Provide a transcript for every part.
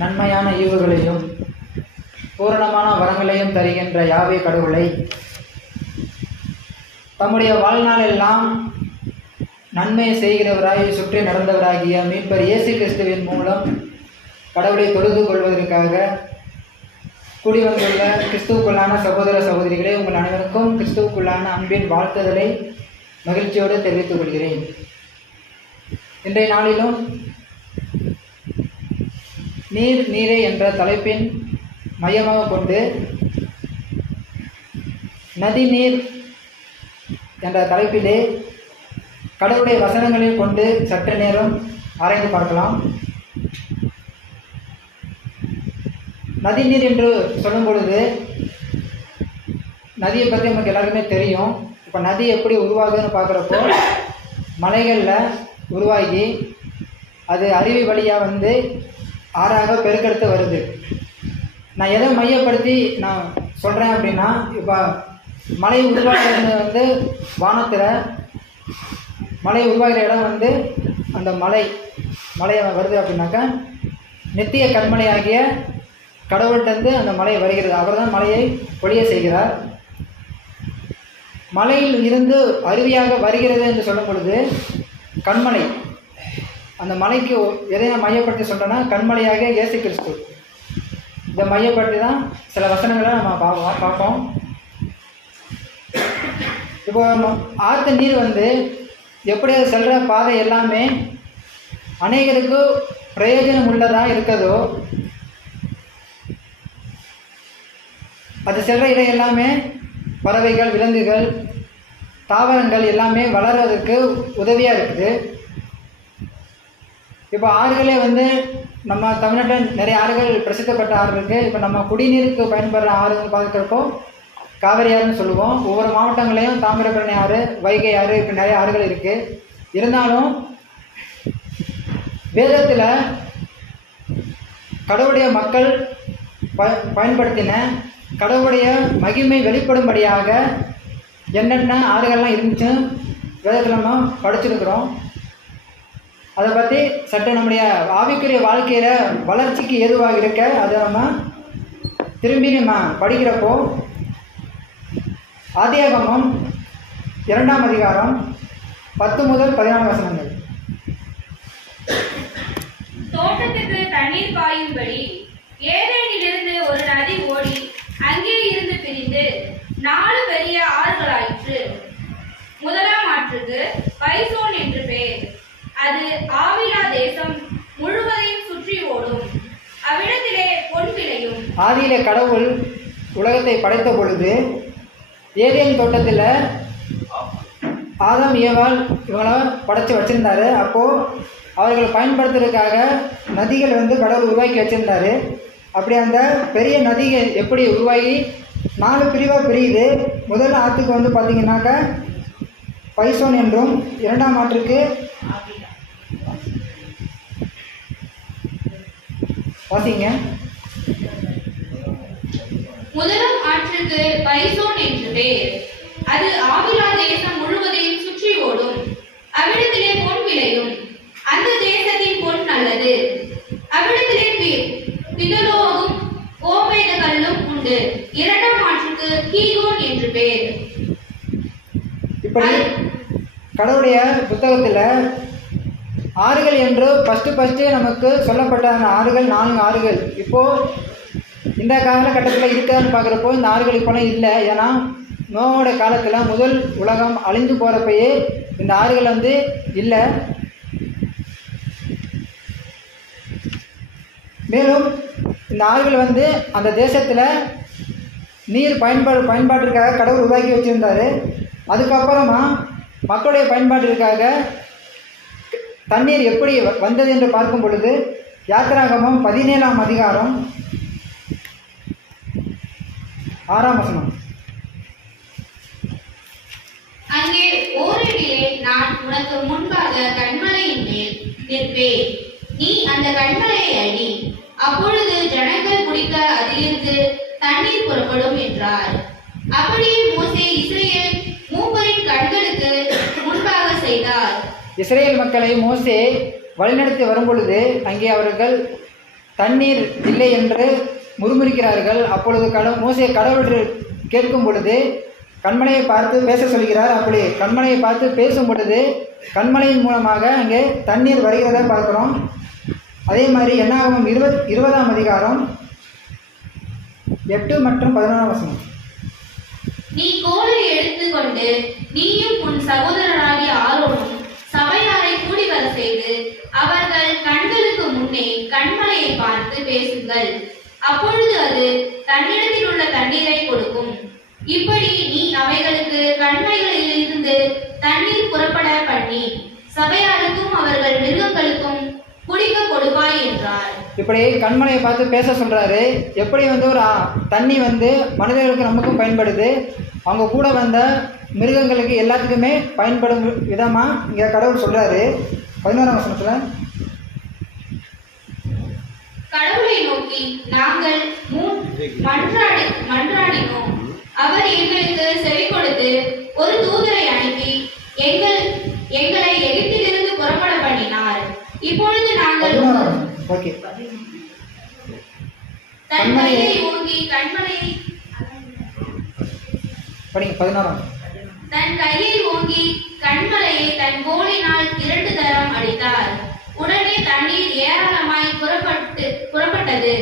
நன்மையான ஈவுகளையும் பூரணமான வரங்களையும் தருகின்ற யாவே கடவுளை தம்முடைய வாழ்நாளெல்லாம் நன்மை செய்கிறவராய் சுற்றி நடந்தவராகிய மீட்பர் இயேசு கிறிஸ்துவின் மூலம் கடவுளை தொழுது கொள்வதற்காக கூடி வந்துள்ள கிறிஸ்துவுக்குள்ளான சகோதர சகோதரிகளே, உங்கள் அனைவருக்கும் கிறிஸ்துவுக்குள்ளான அன்பின் வாழ்த்துதலை மகிழ்ச்சியோடு தெரிவித்துக் கொள்கிறேன். இன்றைய நாளிலும் நீர் நீரே என்ற தலைப்பின் மையமாக கொண்டு நதி நீர் என்ற தலைப்பிலே கடவுளுடைய வசனங்களில் கொண்டு சற்று நேரம் ஆராய்ந்து பார்க்கலாம். நதி நீர் என்று சொல்லும் பொழுது நதியை பற்றி நமக்கு எல்லாருக்குமே தெரியும். இப்போ நதி எப்படி உருவாகுதுன்னு பார்க்குறப்போ மலைகளில் உருவாகி அது அருவி வழியாக வந்து ஆறாக பெருக்கெடுத்து வருது. நான் எதை மையப்படுத்தி நான் சொல்கிறேன் அப்படின்னா, இப்போ மலை உருவாகிறது வந்து வானத்தில் மலை உருவாகிற இடம் வந்து அந்த மலை வருது அப்படின்னாக்கா நித்திய கண்மலையாகிய கடவுள்கிட்டருந்து அந்த மலை வருகிறது. அவர் தான் மலையை பொழிய செய்கிறார். மலையில் இருந்து அருவியாக வருகிறது என்று சொல்லும் பொழுது கண்மலை, அந்த மலைக்கு எதை நான் மையப்படுத்தி சொல்கிறேன்னா கண்மலையாக இயேசு கிறிஸ்து. இதை மையப்படுத்தி தான் சில வசனங்களை நம்ம பார்ப்போம். இப்போ ஆற்று நீர் வந்து எப்படி அது செல்கிற பாதை எல்லாமே அநேகருக்கு பிரயோஜனம் உள்ளதாக இருக்கிறதோ, அது செல்கிற இடம் எல்லாமே பறவைகள், விலங்குகள், தாவரங்கள் எல்லாமே வளர்வதற்கு உதவியாக இருக்குது. இப்போ ஆறுகளே வந்து நம்ம தமிழ்நாட்டில் நிறைய ஆறுகள் பிரசித்தப்பட்ட ஆறு இருக்குது. இப்போ நம்ம குடிநீருக்கு பயன்படுற ஆறுன்னு பார்க்குறப்போ காவிரி ஆறுன்னு சொல்லுவோம். ஒவ்வொரு மாவட்டங்களையும் தாமிரபரணி ஆறு, வைகை ஆறு, இப்போ நிறைய ஆறுகள் இருக்குது. இருந்தாலும் வேதத்தில் கடவுளுடைய மக்கள் பயன்படுத்தின கடவுளுடைய மகிமை வெளிப்படும்படியாக என்னென்ன ஆறுகள்லாம் இருந்துச்சு வேதத்தில் நம்ம படிச்சிருக்கிறோம். அதை பற்றி சற்று நம்முடைய ஆவிக்குரிய வாழ்க்கையில் வளர்ச்சிக்கு ஏதுவாக இருக்க அதை நம்ம திரும்பி நம்ம படிக்கிறப்போ ஆதியாகமம் 2ஆம் அதிகாரம் 10 முதல் 14 வசனங்கள். தோட்டத்துக்கு தண்ணீர் பாயும்படி ஏதேனிலிருந்து ஒரு நதி ஓடி அங்கே இருந்து பிரிந்து 4 பெரிய ஆறுகளாயிற்று. முதலாம் ஆற்றுக்கு பைசோன் என்று பெயர். அது ஆவிலா தேசம் முழுவதையும் சுற்றி ஓடும். அவ்விடத்திலே பொன் விளையும். ஆதியிலே கடவுள் உலகத்தை படைத்த பொழுது ஏதேன் தோட்டத்தில் ஆதாம் ஏவாள் இவங்கள படைச்சி வச்சுருந்தாரு. அப்போது அவர்கள் பயன்படுத்துறதுக்காக நதிகள் வந்து கடவுள் உருவாக்கி வச்சுருந்தாரு. அப்படி அந்த பெரிய நதிகள் எப்படி உருவாகி 4 பிரிவாக பிரியுது. முதல் ஆற்றுக்கு வந்து பார்த்திங்கனாக்கா பைசோன் என்றும், 2ஆம் ஆற்றுக்கு வாசிங்க. முதலாம் ஆற்றுக்கு பைசோன் என்று பெயர். அது ஆவிலா தேசம் முழுவதையும் சுற்றி ஓடும். அவ்விடத்திலே பொன் விளையும். அந்த தேசத்தின் பொன் நல்லது. அவ்விடத்திலே பிதலோகும் ஓபேத கல்லும் உண்டு. 2ஆம் ஆற்றுக்கு கீகோன் என்று பெயர். இப்படி கடவுளுடைய புத்தகத்தில் ஆறுகள் என்று ஃபஸ்ட்டு நமக்கு சொல்லப்பட்ட அந்த ஆறுகள் 4 ஆறுகள் இப்போது இந்த காலகட்டத்தில் இருக்கான்னு பார்க்குறப்போ இந்த ஆறுகள் இப்போலாம் இல்லை. ஏன்னா நோவோட காலத்தில் முதல் உலகம் அழிந்து போகிறப்பயே இந்த ஆறுகள் வந்து இல்லை. மேலும் இந்த ஆறுகள் வந்து அந்த தேசத்தில் நீர் பயன்பாட்டிற்காக கடவுள் உருவாக்கி வச்சுருந்தார். அதுக்கப்புறமா மக்களுடைய பயன்பாட்டிற்காக தண்ணீர் எப்படி வந்தது என்று பார்க்கும் பொழுது யாத்திராகமம் 17ஆம் அதிகாரம் 6ஆம் வசனம். அங்கே ஓரிலே நான் உனக்கு முன்பாக கண்மலையின் மேல் நிற்பேன். நீ அந்த கண்மலையை அடி. அப்பொழுது ஜனங்கள் குடிக்க அதிலிருந்து தண்ணீர் புறப்படும் என்றார். அப்படியே மோசே இஸ்ரவேல் மூப்பரின் கண்களுக்கு முன்பாக செய்தார். இஸ்ரவேல் மக்களை மோசே வழிநடத்தி வரும் பொழுது அங்கே அவர்கள் தண்ணீர் இல்லை என்று முறுமுறுக்கிறார்கள். அப்பொழுது மோசே கடவுள் கேட்கும் பொழுது கண்மலையை பார்த்து பேச சொல்கிறார். அப்படி கண்மலையை பார்த்து பேசும் பொழுது கண்மலையின் மூலமாக அங்கே தண்ணீர் வருகிறத பார்க்குறோம். அதே மாதிரி என்னாகும் 20ஆம் அதிகாரம் 8 மற்றும் 11ஆம் வசனம். நீ கோலை எடுத்துக்கொண்டு நீயும் உன் சகோதரராகிய ஆரோனும் சபையாரை கூடி வர செய்து அவர்கள் கண்களுக்கு முன்னே கண்மலையை பார்த்து பேசுங்கள். அப்பொழுது அது தன்னிடத்தில் உள்ள தண்ணீரை கொடுக்கும். இப்படி நீ அவைகளுக்கு கண்மலைகளிலிருந்து தண்ணீர் புறப்பட பண்ணி சபையாருக்கும் அவர்கள் மிருகங்களுக்கும் குடிக்க கொடுப்பாய் என்றார். இப்படி கண்மலையை பார்த்து பேச சொல்றாரு. எப்படி ஒரு தண்ணி மனிதர்களுக்கு நமக்கும் பயன்படுது, அவங்க கூட வந்த மிருகங்களுக்கு எல்லாத்துக்குமே பயன்படும் விதமா இங்க கடவுள் சொல்றாரு. 11ஆம் வசனத்துல கடவுளை நோக்கி நாங்கள் மன்றாடினோம். அவர் எங்களுக்கு செவி கொடுத்து ஒரு தூதரை அனுப்பி எங்களை எகிப்திலிருந்து புறப்பட பண்ணினார். இப்பொழுது நாங்கள் தன் கையை ஓங்கி கண்மலையை தன் கோலினால் 2 தரம் அடித்தார். உடனே தண்ணீர் ஏராளமாய் புறப்பட்டது.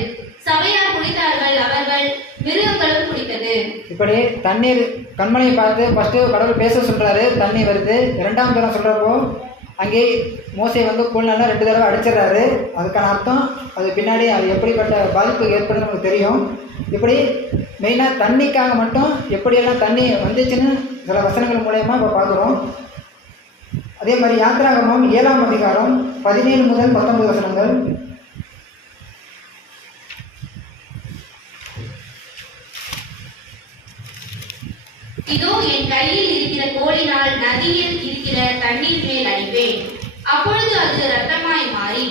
சபையார் குடித்தார்கள், அவர்கள் மிருகங்களும் குடித்தது. இப்படி தண்ணீர் கண்மலையை பார்த்து ஃபர்ஸ்ட் கடவுள் பேச சொல்றாரு, தண்ணி வருது. 2ஆம் தரம் சொல்றப்போ அங்கே மோசே கூழ்நாளில் 2 தடவை அடிச்சிடறாரு. அதுக்கான அர்த்தம் அது பின்னாடி அது எப்படிப்பட்ட பாதிப்பு ஏற்படுதுன்னு நமக்கு தெரியும். இப்படி மெயினாக தண்ணிக்காக மட்டும் எப்படியெல்லாம் தண்ணி வந்துச்சுன்னு சில வசனங்கள் மூலயமா இப்போ பார்க்குறோம். அதே மாதிரி யாத்திராகமம் 7ஆம் அதிகாரம் 17 முதல் 19 வசனங்கள். இதோ என் கையில் இருக்கிற கோலினால் நதியில் இருக்கிற தண்ணீர் மேல் அடிப்பேன். அப்பொழுது அது இரத்தமாய் மாறி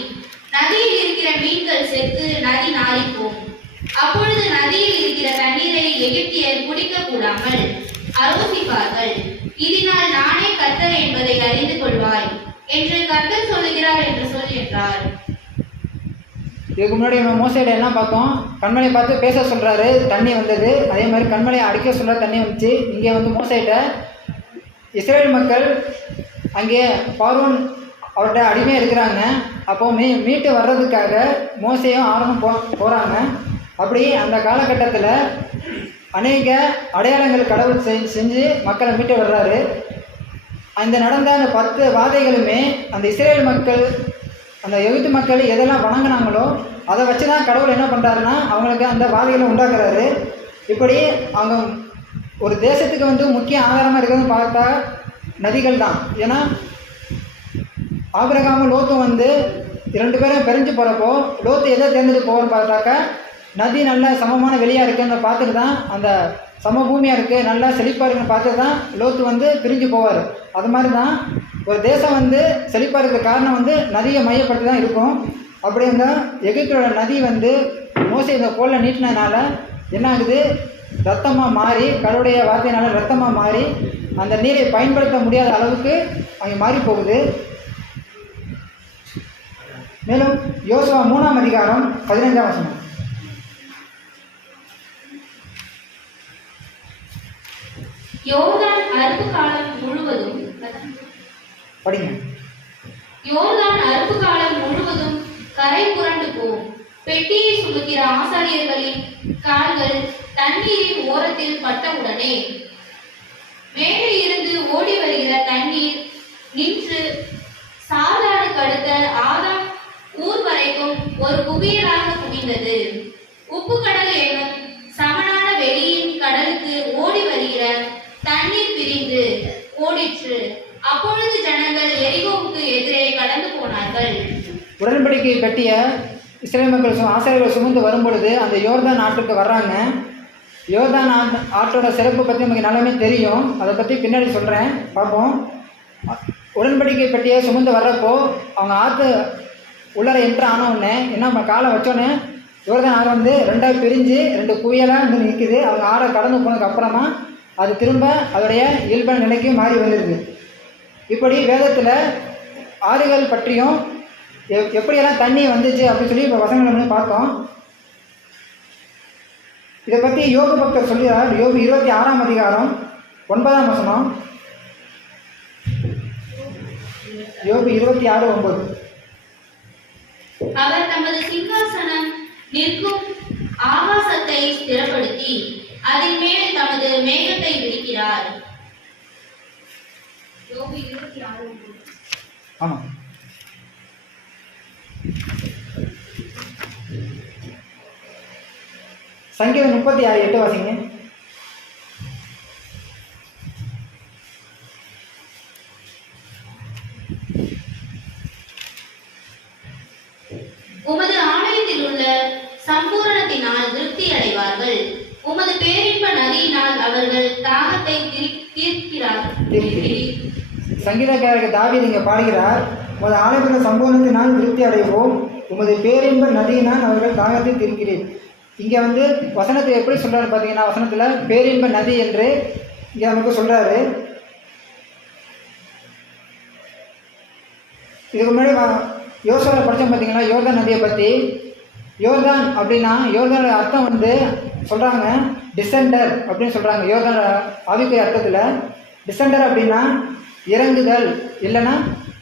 நதியில் இருக்கிற மீன்கள் செத்து நதி நாறிப்போம். அப்பொழுது நதியில் இருக்கிற தண்ணீரை எகிப்தியர் குடிக்க கூடாமல் அரோசிப்பார்கள். இதனால் நானே கர்த்தர் என்பதை அறிந்து கொள்வாய் என்று கர்த்தர் சொல்லுகிறார் என்று சொல் என்றார். இதுக்கு முன்னாடி நம்ம மோசையில என்ன பார்த்தோம்? கண்மலையை பார்த்து பேச சொல்றாரு, தண்ணி வந்தது. அதே மாதிரி கண்மலையை அடிக்க சொல்ற தண்ணி வந்துச்சு. இங்கே மோசையிட்ட இஸ்ரேல் மக்கள் அங்கே பார்வோன் அவர்கிட்ட அடிமையாக இருக்கிறாங்க. அப்போ மீட்டு வர்றதுக்காக மோசையும் ஆரோனும் போகிறாங்க. அப்படி அந்த காலகட்டத்தில் அநேக அடையாளங்கள் கடவுள் செஞ்சு மக்களை மீட்டு வர்றாரு. அந்த நடந்த அந்த 10 வாதைகளுமே அந்த இஸ்ரேல் மக்கள் அந்த எகிப்து மக்கள் எதெல்லாம் வணங்கினாங்களோ அதை வச்சு தான் கடவுள் என்ன பண்ணுறாருன்னா அவங்களுக்கு அந்த வாதைகளை உண்டாக்குறாரு. இப்படி அவங்க ஒரு தேசத்துக்கு முக்கிய ஆதாரமாக இருக்கிறதுன்னு பார்த்தா நதிகள் தான். ஏன்னா ஆபிரகாமும் லோத்தும் 2 பேரும் பிரிஞ்சு போகிறப்போ லோத்து எதை தேர்ந்தெடுத்து போகிறன்னு பார்த்தாக்கா நதி நல்ல சமமான வெளியாக இருக்குன்னு பார்த்துட்டு தான், அந்த சமபூமியாக இருக்குது நல்லா செழிப்பாக இருக்குன்னு பார்த்துட்டு தான் லோத்து பிரிஞ்சு போவார். அது மாதிரி தான் ஒரு தேசம் செழிப்பாக இருக்கிற காரணம் நதியை மையப்படுத்தி தான் இருக்கும். அப்படி அந்த எகிப்தோட நதி மோசே இந்த கோலில் நீட்டினதுனால என்ன ஆகுது? ரத்தமாக மாறி, கடவுளுடைய வார்த்தையினால ரத்தமாக மாறி அந்த நீரை பயன்படுத்த முடியாத அளவுக்கு அங்கே மாறி போகுது. மேலும் யோசுவா 3ஆம் அதிகாரம் 15ஆம் வசனம். யோர்தான் அறுப்பு காலம் முழுவதும் படிங்க. யோர்தான் அறுப்பு காலம் முழுவதும் கரை புரண்டு போம். பெட்டியை சுமக்கிற ஆசாரியர்களின் கால்கள் தண்ணீரின் ஓரத்தில் பட்டவுடனே மேலே இருந்து ஓடி வருகிற தண்ணீர் நின்று சாதானுக்கு அடுத்த ஆதாம் ஊர் வரைக்கும் ஒரு குவியலாக குவிந்தது. உப்பு கடல் என்னும் சமனான வெளியின் கடலுக்கு ஓடி வருகிற தண்ணீர் பிரிந்து ஓடிற்று. அப்பொழுது ஜனங்கள் எரிகோவுக்கு எதிரே கடந்து போனார்கள். உடன்படிக்கை பெட்டிய இஸ்ரேல் மக்கள் ஆசாரியர்கள் சுமந்து வரும்பொழுது அந்த யோர்தான் ஆற்றுக்கு வர்றாங்க. யோர்தான் ஆற்றோட சிறப்பு பற்றி நமக்கு நல்லாமே தெரியும். அதை பற்றி பின்னாடி சொல்கிறேன், பார்ப்போம். உடன்படிக்கை பெட்டியை சுமந்து வர்றப்போ அவங்க ஆற்று உள்ளர என்ட்ரு ஆனவுடனே என்ன காலை வச்சோன்னே யோர்தான் ஆறு 2ஆக பிரிஞ்சு 2 குவியலாக நிற்குது. அவங்க ஆறை கடந்து போனதுக்கு அப்புறமா அது திரும்ப அதோடைய இயல்பான நிலைக்கு மாறி வந்துடுது. இப்படி வேதத்தில் ஆறுகள் பற்றியும் எப்படியெல்லாம் தண்ணி வந்துச்சு அப்படின்னு சொல்லி இப்போ வசனங்களை வந்து பார்த்தோம். இதை பற்றி யோபு பக்தர் சொல்கிறார். யோபு 26ஆம் அதிகாரம் 9ஆம் வசனம். யோபு 26:9. அவர் தமது சிங்காசனம் நிற்கும் ஆகாசத்தை ஸ்திரப்படுத்தி அதன் மேல் தமது மேகத்தை விரிக்கிறார். யோபு 26:9. ஆமாம். சங்கீதம் 36:8 வாசிங்க. உமது ஆலயத்தில் உள்ள சம்பூரணத்தினால் திருப்தி அடைவார்கள். உமது பேரின்ப நதியினால் அவர்கள் தாகத்தை தீர்க்கிறார். சங்கீதக்காரர் தாவீது இங்கே பாடுகிறார், உமது ஆலயத்தில் சம்பூரணத்தினால் திருப்தி அடைவோம், உமது பேரின்ப நதியினால் அவர்கள் தாகத்தை தீர்க்கிறேன். இங்கே வந்து வசனத்தை எப்படி சொல்கிறாரு பார்த்தீங்கன்னா, வசனத்தில் பேரின்ப நதி என்று இங்கே நமக்கு சொல்கிறாரு. இதுக்கு முன்னாடி யோசுவாவில் படித்தோம் பார்த்தீங்கன்னா, யோர்தான் நதியை பற்றி. யோர்தான் அப்படின்னா யோர்தானோட அர்த்தம் வந்து சொல்கிறாங்க டிசெண்டர் அப்படின்னு சொல்கிறாங்க. யோர்தான் ஆவிக்குரிய அர்த்தத்தில் டிசெண்டர் அப்படின்னா இறங்குதல் இல்லைன்னா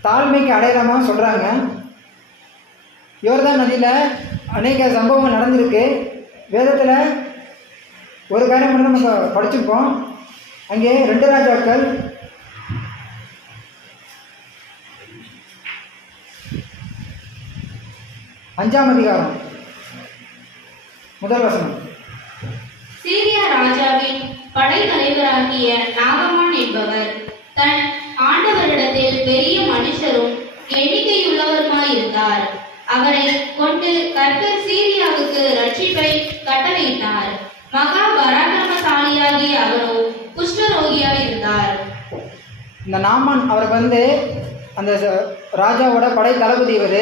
தாழ்மைக்கு அடையாளமாக சொல்கிறாங்க. யோர்தான் நதியில் அநேக சம்பவங்கள் நடந்திருக்கு. வேதத்தில் ஒரு காரியம் மட்டும் நம்ம படிச்சுப்போம். அங்கே 2 ராஜாக்கள் 5ஆம் அதிகாரம் 1 வசனம். சீரியா ராஜாவின் படைத்தலைவராகிய நாகமான் என்பவர் தன் ஆண்டவரிடத்தில் பெரிய மனுஷரும் எண்ணிக்கையுள்ளவருமாயிருந்தார். அவரை கொண்டு கர்த்தர் சீரியாவுக்கு ரட்சிப்பை கட்டளையிட்டார். மகா பராக்கிரமசாலியாகிய அவரோ குஷ்டரோகியாய் இருந்தார். இந்த நாமான் அவருக்கு வந்து அந்த ராஜாவோட படை தளபதி. இவர்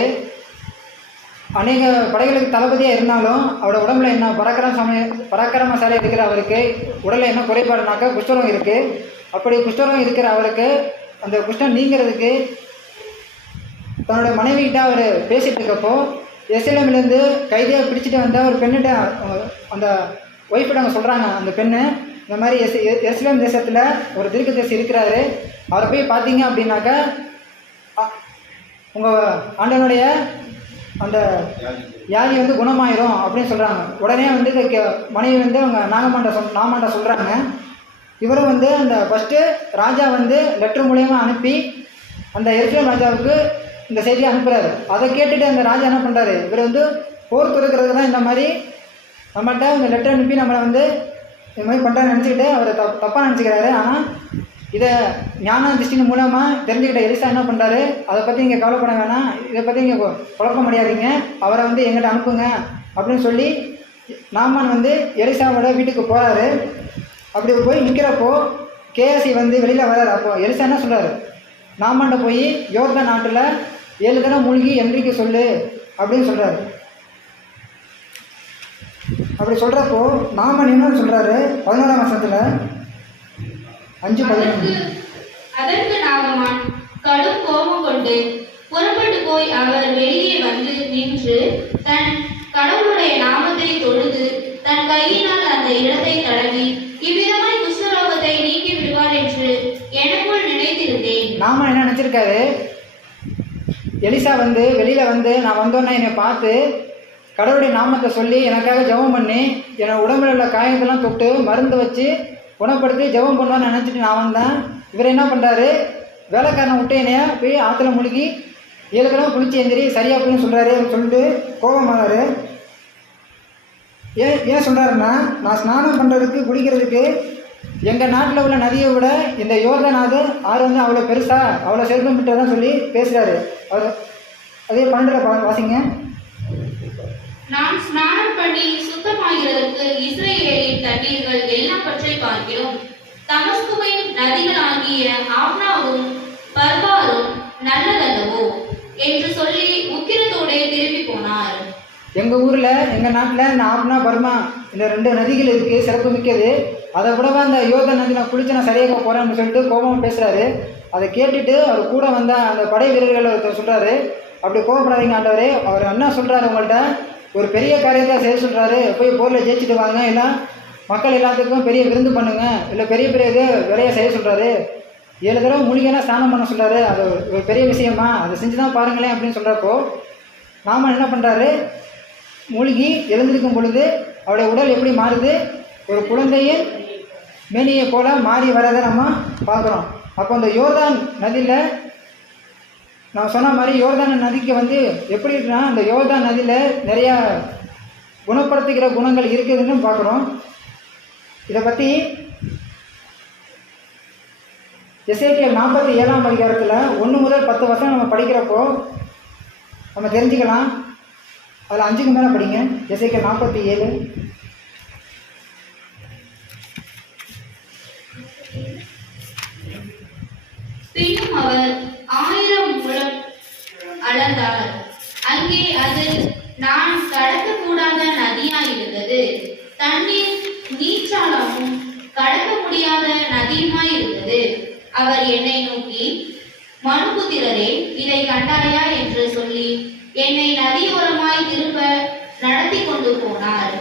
அநேக படைகளுக்கு தளபதியாக இருந்தாலும் அவரோட உடம்புல என்ன பராக்கிரமசாலியாக இருக்கிற அவருக்கு உடலில் என்ன குறைபாடுனாக்கா குஷ்டரோகம் இருக்குது. அப்படி குஷ்டரோகம் இருக்கிற அவருக்கு அந்த குஷ்டம் நீங்கிறதுக்கு தன்னோட மனைவிகிட்ட அவர் பேசிகிட்டு இருக்கப்போ எருசலேமிலேருந்து கைதியாக பிடிச்சிட்டு வந்த ஒரு பெண்ணிட்ட அந்த ஒய்ஃபிட்ட அவங்க சொல்கிறாங்க, அந்த பெண்ணு இந்த மாதிரி எருசலேம் தேசத்தில் ஒரு தீர்க்கதரிசி இருக்கிறாரு, அவரை போய் பார்த்தீங்க அப்படின்னாக்கா உங்கள் ஆண்டவனுடைய அந்த வியாதி வந்து குணமாயிரும் அப்படின்னு சொல்கிறாங்க. உடனே வந்து மனைவி வந்து அவங்க நாமாண்ட சொல்கிறாங்க. இவரும் வந்து அந்த ஃபஸ்ட்டு ராஜா வந்து லெட்டர் மூலியமாக அனுப்பி அந்த எருசலேம் ராஜாவுக்கு இந்த செய்தியை அனுப்புகிறாரு. அதை கேட்டுட்டு அந்த ராஜா என்ன பண்ணுறாரு, இவர் வந்து போர் தொடுக்கிறது தான் இந்த மாதிரி நம்மகிட்ட இந்த லெட்டர் அனுப்பி நம்மளை வந்து இந்த மாதிரி பண்ணுறான்னு நினச்சிக்கிட்டு அவர் தப்பாக நினச்சிக்கிறாரு. ஆனால் இதை ஞான திருஷ்டின் மூலமாக தெரிஞ்சுக்கிட்ட எலிசா என்ன பண்ணுறாரு, அதை பற்றி நீங்கள் கவலைப்பட வேணாம், இதை பற்றி நீங்கள் குழப்ப முடியாதீங்க, அவரை வந்து எங்கிட்ட அனுப்புங்க அப்படின்னு சொல்லி நாமான் வந்து எலிசாவோட வீட்டுக்கு போகிறாரு. அப்படி போய் நிற்கிறப்போ கேஎஸ்சி வந்து வெளியில் வர்றாரு. அப்போ எலிசா என்ன சொல்கிறாரு, நாமான்ட போய் யோர்தான் நாட்டில் 7 தடவை மூழ்கி எந்திரிக்க சொல்லு அப்படின்னு சொல்கிறாரு. அப்படி சொல்கிறப்போ நாமான் என்ன சொல்கிறாரு 11ஆம் வசனத்தில் 5:11. அதற்கு நாகமான் கடும் கோபம் கொண்டு புறப்பட்டு போய் அவர் வெளியே வந்து நின்று தன் கடவுளுடைய நாமத்தை தொழுது தன் கையினால் அந்த இடத்தை தடவி இவ்விதமாய் குஷ்டரோகத்தை நீக்கி விடுவார் என்று எனக்குள் நினைத்திருந்தேன். நாம என்ன நினச்சிருக்காரு, எலிசா வந்து வெளியில் வந்து நான் வந்தோன்னே என்னை பார்த்து கடவுளுடைய நாமத்தை சொல்லி எனக்காக ஜெபம் பண்ணி என்னோட உடம்புல உள்ள காயத்தெல்லாம் தொட்டு மருந்து வச்சு குணப்படுத்தி ஜெபம் பண்ணுவான்னு நினச்சிட்டு நான் வந்தேன். இவர் என்ன பண்ணுறாரு, வேலைக்காரனை விட்டு என்னைய போய் ஆற்றுல முழுகி 7 தடவை குளிச்சு எந்திரி சரியா அப்படின்னு சொல்கிறாரு. சொல்லிட்டு கோபமானாரு. ஏன் சொல்கிறாருன்னா, நான் ஸ்நானம் பண்ணுறதுக்கு குடிக்கிறதுக்கு எங்கள் நாட்டில் உள்ள நதியை விட இந்த யோர்தானாவது ஆறு வந்து அவ்வளோ பெருசாக அவ்வளோ செல்வம் விட்டதான் சொல்லி பேசுகிறாரு. அவர் அதே 12 வாசிங்க. நான் ஸ்நானம் பண்ணி சுத்தமாகிறதற்கு இஸ்ரவேலின் தண்ணீர்கள் எல்லாம் பற்றி பார்க்கிறோம். தமஸ்குவின் நதிகளாகிய ஆப்னாவும் பர்பாரும் நல்லதல்லவோ என்று சொல்லி உக்கிரத்தோடு திரும்பி போனார். எங்கள் ஊரில் எங்கள் நாட்டில் இந்த ஆப்னா பர்மா இந்த 2 நதிகள் இருக்குது, சிறப்பு மிக்கது. அதை விடவா அந்த யோர்தான் நதி நான் குளிச்சு நான் சரியாக போகிறேன்னு சொல்லிட்டு கோபமாக பேசுகிறாரு. அதை கேட்டுட்டு அவர் கூட வந்த அந்த படை வீரர்கள் ஒருத்தர் சொல்கிறாரு, அப்படி கோவப்படாதீங்க ஆண்டவரே, அவர் என்ன சொல்கிறாரு உங்கள்கிட்ட, ஒரு பெரிய காரியத்தை செய்ய சொல்கிறாரு, போய் போரில் ஜெயிச்சுட்டு வாங்க, இல்லை மக்கள் எல்லாத்துக்கும் பெரிய விருந்து பண்ணுங்க, இல்லை பெரிய பெரிய இது வேலையை செய்ய சொல்கிறாரு, 7 தடவை மூலிகைனா ஸ்நானம் பண்ண சொல்கிறாரு, அது ஒரு பெரிய விஷயமா, அதை செஞ்சு தான் பாருங்களேன் அப்படின்னு சொல்கிறப்போ நாம என்ன பண்ணுறாரு, மூழ்கி எழுந்திருக்கும் பொழுது அவருடைய உடல் எப்படி மாறுது, ஒரு குழந்தையின் மேனியை போல மாறி வரதை நம்ம பார்க்குறோம். அப்போ அந்த யோர்தான் நதியில் நான் சொன்ன மாதிரி யோர்தான் நதிக்கு வந்து எப்படி இருக்குன்னா, அந்த யோர்தான் நதியில் நிறையா குணப்படுத்துகிற குணங்கள் இருக்குதுன்னு பார்க்குறோம். இதை பற்றி எசேக்கியேல் 47ஆம் அதிகாரத்தில் 1 முதல் 10 வசனம் நம்ம படிக்கிறப்போ நம்ம தெரிஞ்சுக்கலாம். அதில் 5க்கு மேலே படிங்க. எசேக்கியேல் 47. பின்னும் அவர் 1000 முழம் அளந்தார். அங்கே அது நான் கடக்கக்கூடாத நதியாயிருந்தது. தண்ணீர் நீச்சாளமும் கடக்க முடியாத நதியுமாயிருந்தது. அவர் என்னை நோக்கி, மனுபுத்திரரே, இதை கண்டாயா என்று சொல்லி என்னை நதியோரமாய் திரும்ப நடத்தி கொண்டு போனார்.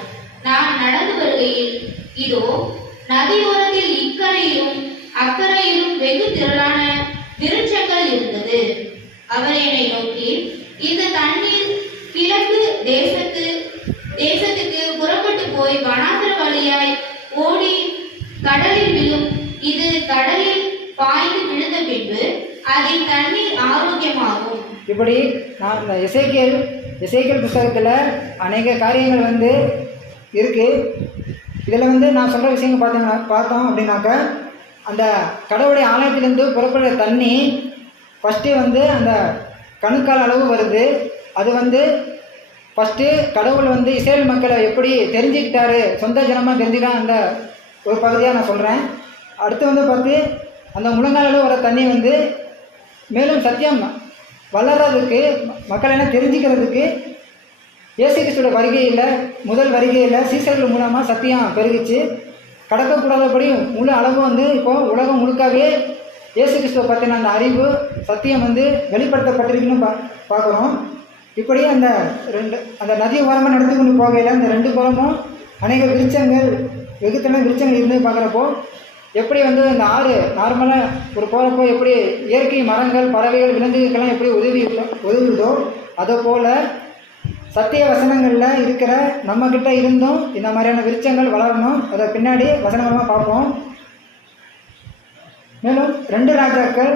நான் நடந்து வருகையில் இதோ நதியோரத்தில் இக்கரையிலும் அக்கறையிலும் வெகு திரளான விருட்சங்கள் இருந்தது. அவர் என்னை நோக்கி, இந்த தண்ணீர் கிழக்கு தேசத்துக்கு புறப்பட்டு போய் வனாந்தர வழியாய் ஓடி கடலில் விழும். இது கடலில் பாய்ந்து விழுந்த பின்பு அதில் தண்ணீர் ஆரோக்கியமாகும். இப்படி நான் இந்த எசேக்கியேல் புத்தகத்தில் அநேக காரியங்கள் வந்து இருக்குது. இதில் வந்து நான் சொல்கிற விஷயங்கள் பார்த்தோம் அப்படின்னாக்கா, அந்த கடவுளுடைய ஆலயத்திலேருந்து புறப்படுற தண்ணி ஃபஸ்ட்டு வந்து அந்த கணுக்கால் அளவு வருது. அது வந்து ஃபஸ்ட்டு கடவுள் வந்து இஸ்ரேல் மக்களை எப்படி தெரிஞ்சுக்கிட்டாரு, சொந்த ஜனமாக தெரிஞ்சுக்கிட்டா, அந்த ஒரு பகுதியாக நான் சொல்கிறேன். அடுத்து வந்து பார்த்து அந்த முழங்கால் அளவு வர தண்ணி வந்து மேலும் சத்தியம் வளர்கிறதுக்கு, மக்கள் என்ன தெரிஞ்சுக்கிறதுக்கு இயேசு கிறிஸ்துவோட வருகையில், முதல் வருகையில் சீசர்கள் மூலமாக சத்தியம் பெருகிச்சு. கடக்கக்கூடாதபடி முழு அளவு வந்து இப்போது உலகம் முழுக்காவே இயேசு கிறிஸ்துவை பற்றின அந்த அறிவு சத்தியம் வந்து வெளிப்படுத்தப்பட்டிருக்குன்னு பார்க்குறோம். இப்படி அந்த நதி ஓரமாக நடந்து கொண்டு போகையில் அந்த 2 புறமும் அநேக விருட்சங்கள், வெகுத்தன விருட்சங்கள் இருந்து பார்க்குறப்போ எப்படி வந்து அந்த ஆறு நார்மலாக ஒரு போகிறப்போ எப்படி இயற்கை மரங்கள், பறவைகள், விலங்குகளுக்கெல்லாம் எப்படி உதவுதோ அதை போல் சத்திய வசனங்களில் இருக்கிற நம்மக்கிட்ட இருந்தும் இந்த மாதிரியான விருட்சங்கள் வளரணும். அதை பின்னாடி வசனமாக பார்ப்போம். மேலும் 2 ராஜாக்கள்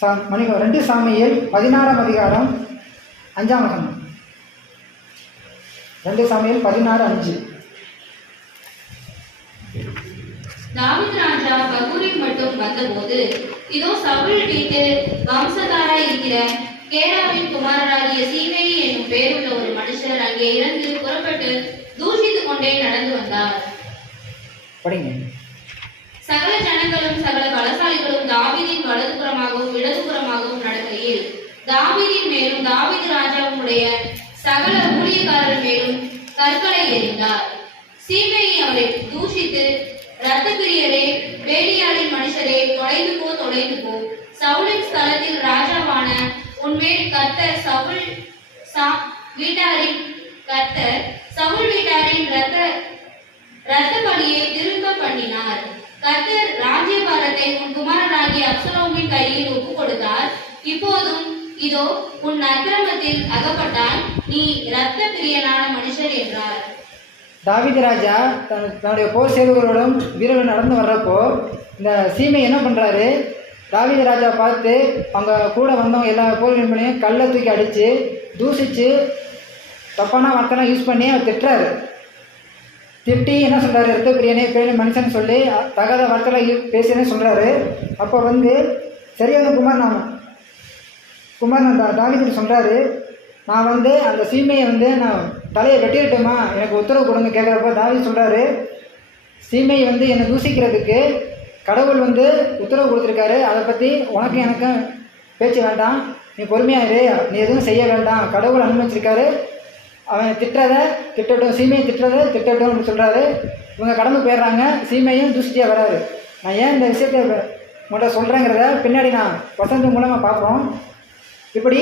2 சாமுவேல் 16ஆம் அதிகாரம் 5ஆம் வசனம். 2 சாமுவேல் 16:5. தாவீது ராஜா பகூரில் மட்டும் வந்தபோது, இதோ சவுல் வீட்டு வம்சத்தாராய் இருக்கிற கேராவின் குமாரராகிய சீமேயி என்னும் பேருள்ள ஒரு மனுஷர் அங்கே இருந்து புறப்பட்டு தூஷித்துக் கொண்டே நடந்து வந்தார். சகல ஜனங்களும் சகல பலசாலிகளும் தாவீதின் வலதுபுறமாகவும் இடதுபுறமாகவும் நடக்கையில், தாவீதின் மேலும் தாவீது ராஜாவுடைய சகல ஊழியக்காரர் மேலும் கற்களை எறிந்தார். சீமேயி அவரை தூஷித்து, இரத்தப்பிரியரே, வேலியாளின் மனுஷரே, தொலைந்து போ, சவுலின் ஸ்தலத்தில் ராஜாவான உன்மேல் கர்த்தர் சவுல் வீட்டாரின் இரத்த பலியை திரும்ப பண்ணினார். கர்த்தர் ராஜ்யபாரத்தை உன் குமாரனாகிய அப்சலோமின் கையில் ஒப்புக் கொடுத்தார். இப்போதும் இதோ உன் அக்கிரமத்தில் அகப்பட்டால் நீ இரத்த பிரியனான மனுஷர் என்றார். தாவீது ராஜா தன்னுடைய போர் சேவகரோடும் வீரர்கள் நடந்து வர்றப்போ இந்த சீமை என்ன பண்ணுறாரு, தாவீது ராஜா பார்த்து அவங்க கூட வந்தவங்க எல்லா போர்களையும் கல்லை தூக்கி அடித்து தூசித்து தப்பான வார்த்தைலாம் யூஸ் பண்ணி அவர் திட்டுறாரு. திட்டி என்ன சொல்கிறாரு, இரத்த பிரியனே, பேரு மனுஷன் சொல்லி தகாத வார்த்தைலாம் பேசுறேன்னு சொல்கிறாரு. அப்போ வந்து சரியான குமாரன் தாவீது சொல்கிறாரு, நான் வந்து அந்த சீமையை வந்து நான் தலையை வெட்டிடட்டுமா, எனக்கு உத்தரவு கொடுங்க கேட்குறப்ப தாவீது சொல்கிறாரு, சீமையை வந்து என்னை தூசிக்கிறதுக்கு கடவுள் வந்து உத்தரவு கொடுத்துருக்காரு, அதை பற்றி உனக்கு எனக்கும் பேச்சு வேண்டாம், நீ பொறுமையாயிரு, நீ எதுவும் செய்ய வேண்டாம், கடவுள் அனுமதிச்சிருக்காரு, அவன் திட்டட்டும், சீமையை திட்டட்டும் அப்படின்னு சொல்கிறாரு. இவங்க கடந்து போயிடுறாங்க. சீமையும் தூசிட்டியாக வராரு. நான் ஏன் இந்த விஷயத்தை உங்கள்கிட்ட சொல்கிறேங்கிறத பின்னாடி நான் வசனத்து மூலமாக பார்ப்போம். இப்படி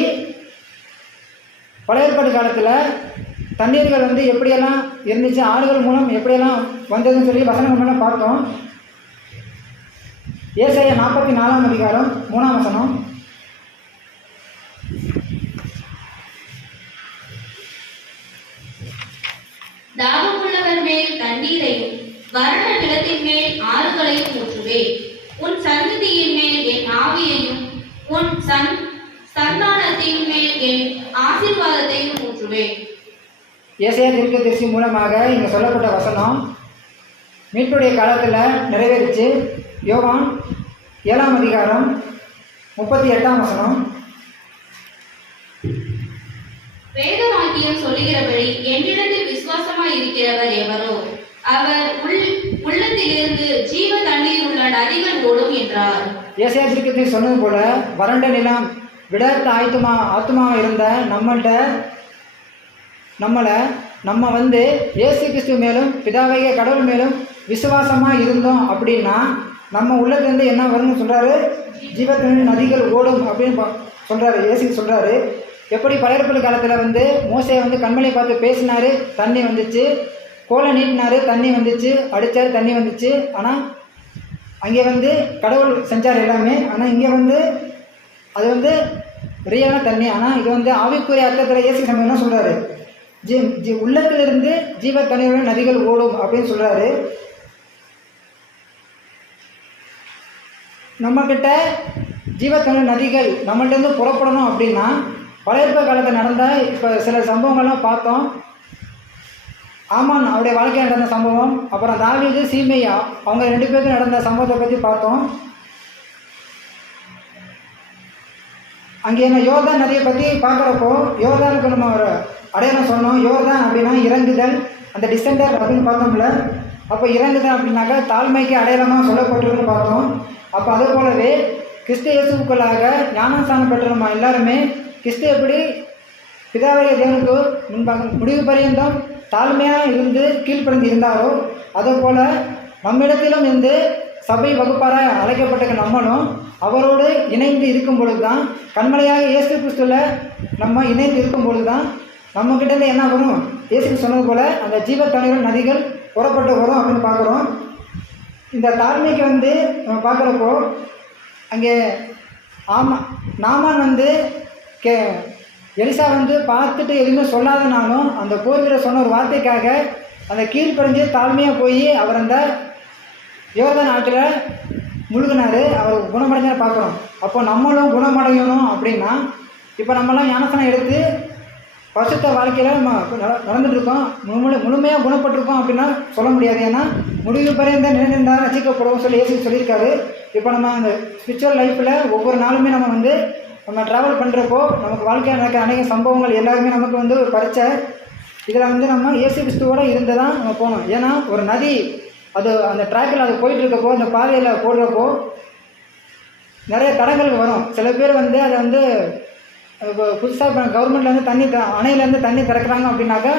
பழைய ஏற்பாடு காலத்தில் தண்ணீர்கள் வந்து எப்படியெல்லாம் இருந்துச்சு, ஆறுகள் மூலம் எப்படியெல்லாம் வந்ததுன்னு சொல்லி வசனங்கள் மூலம் பார்த்தோம். ஏசாயா 44ஆம் அதிகாரம் 3ஆம் வசனம். தாகமுள்ளவர் மேல் தண்ணீரையும் வறண்ட நிலத்தின் மேல் ஆறுகளையும் ஊற்றுவேன். உன் சந்ததியின் மேல் என் ஆவியையும் உன் சந்தானத்தின் மேல் என் ஆசீர்வாதத்தையும் ஊற்றுவேன். ஏசாயா தீர்க்கதரிசி மூலமாக இங்கே சொல்லப்பட்ட வசனம் மீட்புடைய காலத்தில் நிறைவேறிச்சு. யோவான் 7ஆம் அதிகாரம் 38ஆம் வசனம். வேத வாக்கியம் சொல்லுகிறபடி என்னிடத்தில் விசுவாசமாய் இருக்கிறவர் எவரோ அவர் உள்ளத்திலிருந்து ஜீவ தண்ணீர் உள்ள நதிகள் ஓடும் என்றார். ஏசாயா தீர்க்கதரிசி சொன்னது போல வறண்ட நிலம் விடத்த ஆத்துமாக இருந்த நம்ம வந்து இயேசு கிறிஸ்து மேலும் பிதாவைய கடவுள் மேலும் விசுவாசமாக இருந்தோம் அப்படின்னா நம்ம உள்ளத்துலேருந்து என்ன வரும்னு சொல்கிறாரு, ஜீவத்தண்ணீர் நதிகள் ஓடும் அப்படின்னு சொல்கிறாரு. இயேசு சொல்கிறாரு. எப்படி பழைய ஏற்பாடு காலத்தில் வந்து மோசே வந்து கண்மலை பார்த்து பேசினார், தண்ணி வந்துச்சு. கோலை நீட்டினார், தண்ணி வந்துச்சு. அடித்தார், தண்ணி வந்துச்சு. ஆனால் அங்கே வந்து கடவுள் செஞ்சார் எல்லாமே. ஆனால் இங்கே வந்து அது வந்து ரியலான தண்ணி. ஆனால் இது வந்து ஆவிக்குரிய அர்த்தத்தில் இயேசு நம்ம என்ன சொல்கிறாரு, உள்ளத்திலிருந்து ஜீவ தண்ணீருடைய நதிகள் ஓடும் அப்படின்னு சொல்கிறாரு. நம்மக்கிட்ட ஜீவத்தண்ணீர் நதிகள் நம்மள்டேருந்து புறப்படணும் அப்படின்னா பழைய ஏற்பாடு காலத்தில் நடந்த இப்போ சில சம்பவங்கள்லாம் பார்த்தோம். ஆமான் அவருடைய வாழ்க்கையில் நடந்த சம்பவம், அப்புறம் தாவீது சீமையா அவங்க 2 பேருக்கும் நடந்த சம்பவத்தை பற்றி பார்த்தோம். அங்கே என்ன யோர்தான் நதியை பற்றி பார்க்குறப்போ யோர்தானுக்கு நம்ம ஒரு அடையாளம் சொன்னோம். யோர்தான் அப்படின்னா இறங்குதல், அந்த டிசெண்டர் அப்படின்னு பார்த்தோம்ல. அப்போ இறங்குதல் அப்படின்னாக்கா தாழ்மைக்கு அடையாளமாக சொல்லப்பட்டிருக்குன்னு பார்த்தோம். அப்போ அதே போலவே கிறிஸ்து இயேசுக்குள்ளாக ஞானஸ்தானம் பெற்ற நம்ம எல்லாருமே கிறிஸ்து எப்படி பிதாவாகிய தேவனுக்கு முன்பாக முடிவு பரியந்தம் தாழ்மையாக இருந்து கீழ்ப்படிந்து இருந்தாரோ அதே போல் நம்மிடத்திலும் இருந்து சபை வகுப்பாராக அழைக்கப்பட்ட நம்மளும் அவரோடு இணைந்து இருக்கும் பொழுது தான், கண்மலையாக இயேசு கிறிஸ்துவில் நம்ம இணைந்து இருக்கும் பொழுது தான் நம்மக்கிட்டேருந்து என்ன வரும், இயேசு சொன்னது போல் அந்த ஜீவ தண்ணீர் நதிகள் புறப்பட்டு வரும் அப்படின்னு பார்க்குறோம். இந்த தாழ்மைக்கு வந்து நம்ம பார்க்குறப்போ அங்கே நாமான் வந்து எலிசா வந்து பார்த்துட்டு எதுவுமே சொல்லாதனாலும் அந்த போர்வீரர் சொன்ன ஒரு வார்த்தைக்காக அந்த கீழ்ப்படிஞ்சு தாழ்மையாக போய் அவர் அந்த யோர்தான் ஆற்றில் முழுகினார். அவர் குணமடைஞ்சான்னு பார்க்குறோம். அப்போ நம்மளும் குணமடையணும் அப்படின்னா இப்போ நம்மளாம் ஞானஸ்தானம் எடுத்து பரிசுத்த வாழ்க்கையில் நம்ம நடந்துட்டுருக்கோம். முழுமையாக குணப்பட்டிருக்கோம் அப்படின்னா சொல்ல முடியாது. ஏன்னா முடிவு பரியந்த நினைந்தால் ரசிக்கப்படுவோம் சொல்லி இயேசு சொல்லியிருக்காரு. இப்போ நம்ம அந்த ஸ்பிரிச்சுவல் லைஃப்பில் ஒவ்வொரு நாளுமே நம்ம வந்து நம்ம ட்ராவல் பண்ணுறப்போ நமக்கு வாழ்க்கையில் நடக்கிற அநேக சம்பவங்கள் எல்லாருமே நமக்கு வந்து ஒரு பரிச்சை. இதில் வந்து நம்ம இயேசு கிறிஸ்துவோடு இருந்து தான் நம்ம போகணும். ஏன்னா ஒரு நதி அது அந்த ட்ராக்கில் அது போயிட்டுருக்கப்போ அந்த பாதையில் போடுறப்போ நிறைய தடங்கள் வரும். சில பேர் வந்து அதை வந்து இப்போ புதுசாக இப்போ கவர்மெண்ட்லேருந்து தண்ணி அணையிலேருந்து தண்ணி திறக்கிறாங்க அப்படின்னாக்கா